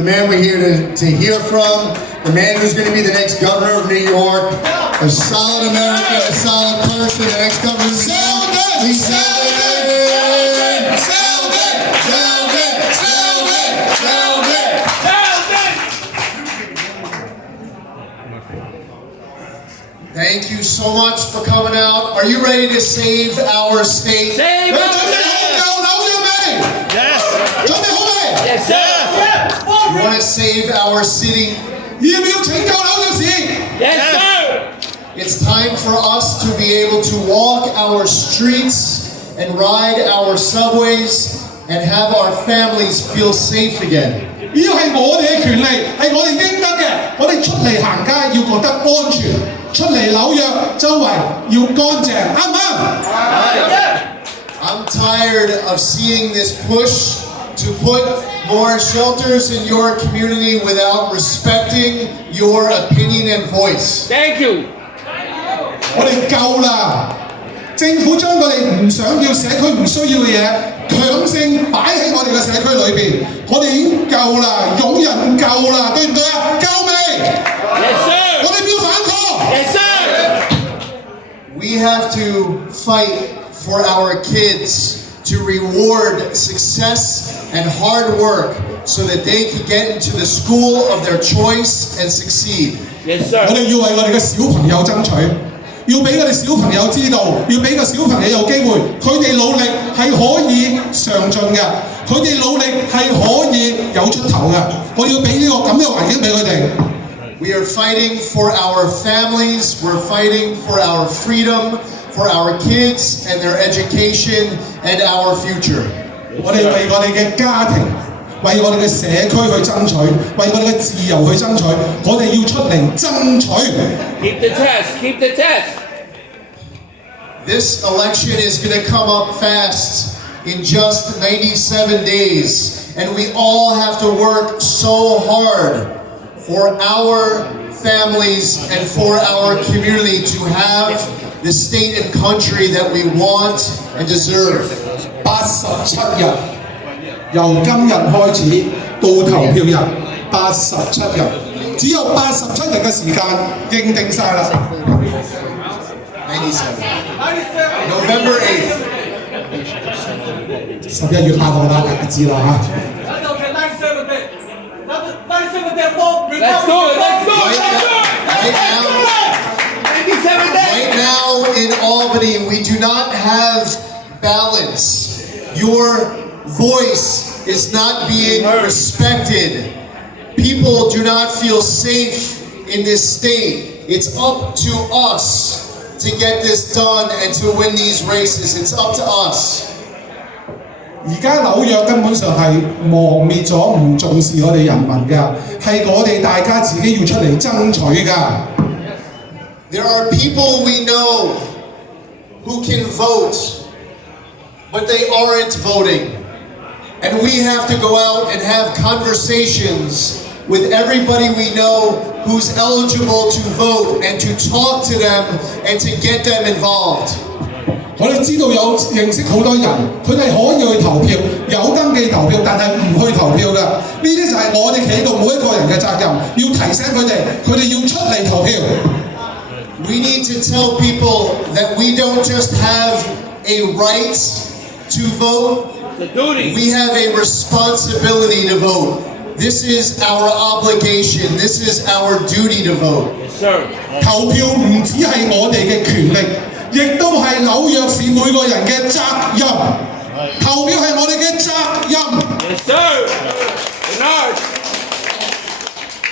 The man we're here to hear from, the man who's going to be the next governor of New York, a solid American, a solid person, the next governor of New York. Please Thank you so much for coming out. Are you ready to save our state? Save our state! Yes! Yes, sir! You want to save our city? Yes, sir! It's time for us to be able to walk our streets and ride our subways and have our families feel safe again. 呢個係我哋嘅權利，係我哋應得嘅。我哋出嚟行街要覺得安全，出嚟紐約周圍要乾淨，啱唔啱？ I'm tired of seeing this push to put more shelters in your community without respecting your opinion and voice. Thank you. 我哋夠啦！政府將我哋唔想要社區唔需要嘅嘢強性擺喺我哋嘅社區裏邊，我哋已經夠啦，擁人夠啦，對唔對啊？夠未 Yes, sir. 我哋要反抗。Yes, sir. We have to fight for our kids to reward success and hard work so that they can get into the school of their choice and succeed. Yes, sir. 我哋要為我哋嘅小朋友爭取，要俾我哋小朋友知道，要俾個小朋友有機會，佢哋努力係可以上進嘅，佢哋努力係可以有出頭嘅。我要俾呢個咁嘅環境俾佢哋。We are fighting for our families, we're fighting for our freedom, for our kids and their education and our future. 我哋為我哋嘅家庭，為我哋嘅社區去爭取，為我哋嘅自由去爭取，我哋要出嚟爭取。Keep the test. Keep the test. This election is going to come up fast in just 97 days, and we all have to work so hard for our families and for our community to have the state and country that we want and deserve. 87日，由今日開始到投票日，87日，只有87日嘅時間認定晒啦。97. November 8th. 11月8號啦，大家知啦嚇。Let's do it. Let's do it. Right now in Albany, we do not have balance. Your voice is not being respected. People do not feel safe in this state. It's up to us to get this done and to win these races. It's up to us. 而家紐約根本上係磨滅咗，唔重視我哋人民㗎，係我哋大家自己要出嚟爭取㗎。There are people we know who can vote, but they aren't voting. And we have to go out and have conversations with everybody we know who's eligible to vote and to talk to them and to get them involved. 我哋知道認識好多人，佢哋可以去投票，有登記投票，但係唔去投票㗎。呢啲就係我哋企喺度每一個人嘅責任，要提醒佢哋，佢哋要出嚟投票。We need to tell people that we don't just have a right to vote, The duty. we have a responsibility to vote. This is our obligation. This is our duty to vote. Yes, sir. 投票唔只係我哋嘅權力，亦都係紐約市每個人嘅責任。投票係我哋嘅責任。Yes, sir. Bernard.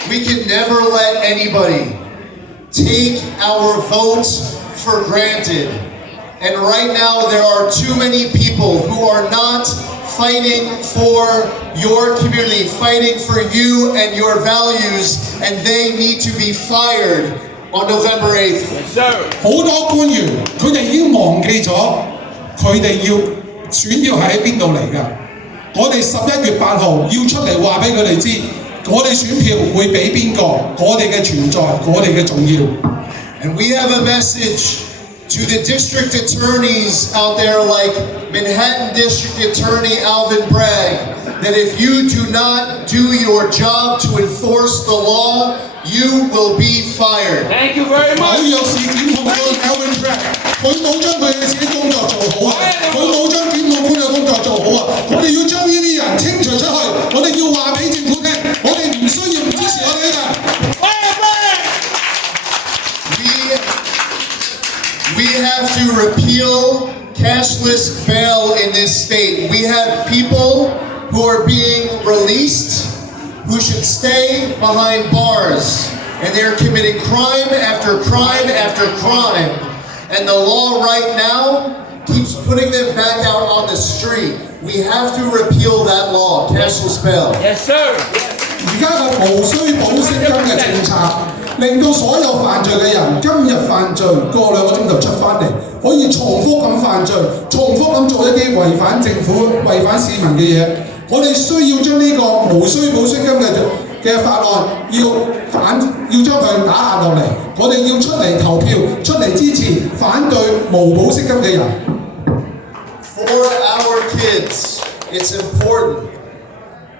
We can never let anybody take our votes for granted. And right now there are too many people who are not fighting for your community, fighting for you and your values, and they need to be fired on November 8th. Yes, sir. 好多官員佢哋已經忘記咗佢哋要選票係喺邊度嚟㗎。我哋11月8號要出嚟話俾佢哋知，我哋選票會俾邊個，我哋嘅存在，我哋嘅重要。And we have a message to the district attorneys out there like Manhattan District Attorney Alvin Bragg, that if you do not do your job to enforce the law, you will be fired. Thank you very 紐 much. 約市檢控官 Alvin Bragg，佢冇將佢嘅自己工作做好啊，佢冇將檢控官嘅工作做好啊，我哋要將呢啲人清除出去，我哋要話俾政府聽，我哋唔需要唔支持我哋嘅。We have to repeal cashless bail in this state. We have people who are being released who should stay behind bars, and they're committing crime after crime after crime. And the law right now keeps putting them back out on the street. We have to repeal that law, cashless bail. Yes, sir. 而家個無需保釋金嘅政策，令到所有犯罪嘅人今日犯罪，過2個鐘就出翻嚟，可以重複咁犯罪，重複咁做一啲違反政府、違反市民嘅嘢。我哋需要將呢個無需保釋金嘅法案要將佢打壓落嚟，我哋要出嚟投票，出嚟支持反對無保釋金嘅人。For our kids, it's important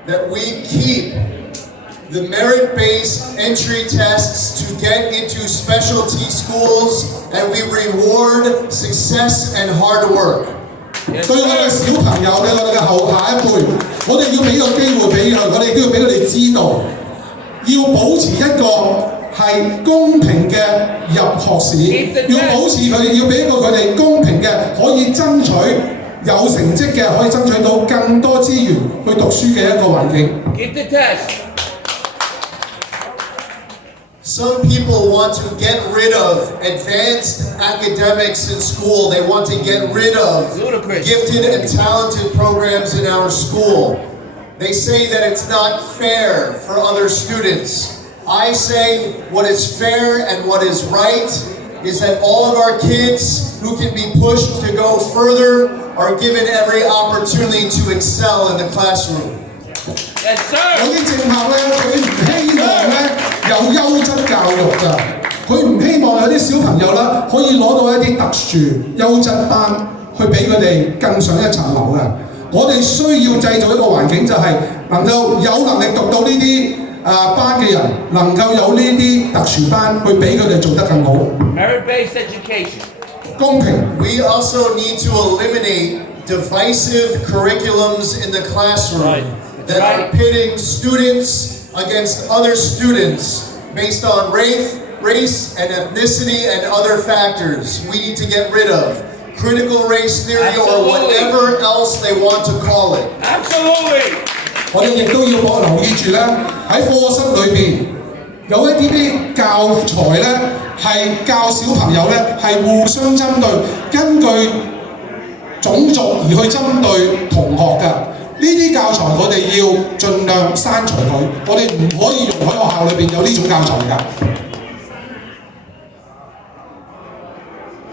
that we keep the merit-based entry tests to get into specialty schools, and we reward success and hard work. 對我哋嘅小朋友，對我哋嘅下一輩，我哋要俾個機會俾佢，我哋都要俾佢哋知道，要保持一個係公平嘅入學試，要保持佢哋，要俾一個佢哋公平嘅，可以爭取有成績嘅，可以爭取到更多資源去讀書嘅一個環境。Keep the test. Some people want to get rid of advanced academics in school. They want to get rid of Ludicrous. gifted and talented programs in our school. They say that it's not fair for other students. I say what is fair and what is right is that all of our kids who can be pushed to go further are given every opportunity to excel in the classroom. Yes, 有 sir. 啲政客咧，佢唔希望咧有優質教育㗎，佢唔希望有啲小朋友啦可以攞到一啲特殊優質班，去俾佢哋更上一層樓㗎。我哋需要製造一個環境，就係能夠有能力讀到呢啲班嘅人，能夠有呢啲特殊班去俾佢哋做得更好。Merit-based education. 公平。We also need to eliminate divisive curriculums in the classroom Right. that are pitting students against other students based on race and ethnicity and other factors. We need to get rid of critical race theory or Absolutely. whatever else they want to call it. Absolutely. 我哋亦都要留意住咧，喺課室裏邊有一啲教材咧，係教小朋友咧係互相針對，根據種族而去針對同學㗎。呢啲教材我哋要盡量刪除佢，我哋唔可以容許學校裏邊有呢種教材㗎。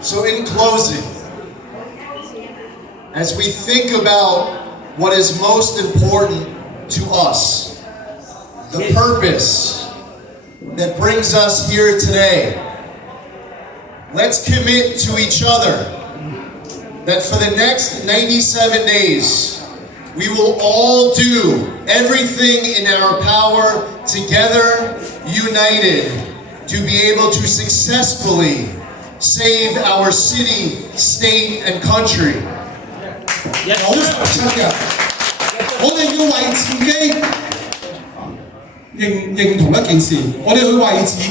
So in closing, as we think about what is most important to us, the purpose that brings us here today, let's commit to each other that for the next 97 days, we will all do everything in our power together, united, to be able to successfully save our city, state, and country. Yes, 97 日，我哋要為自己認同一件事，我哋要為自己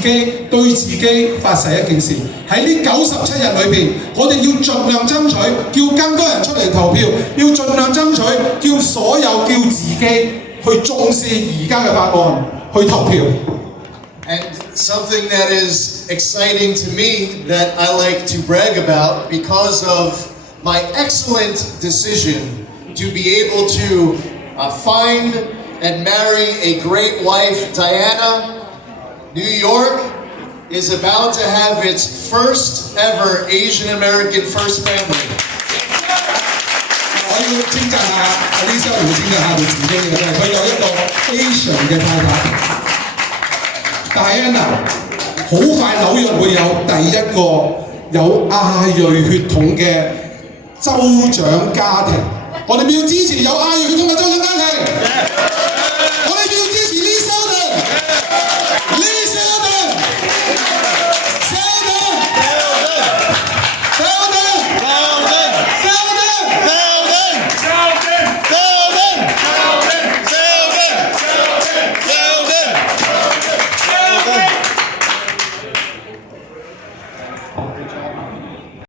對自己發誓一件事。喺呢97日裏邊，我哋要盡量爭取，叫更多人出嚟投票，要盡量爭取，叫所有叫自己去重視而家嘅法案，去投票。And something that is exciting to me that I like to brag about because of my excellent decision to be able to find and marry a great wife, Diana. New York is about to have its first ever Asian American first family. 我要稱讚下阿 Lisa 胡稱讚下佢自己嘅，佢有一個 Asian 嘅太太。Diana 好快紐約會有第一個有亞裔血統嘅州長家庭。我哋要支持有亞裔嘅中國州長家庭。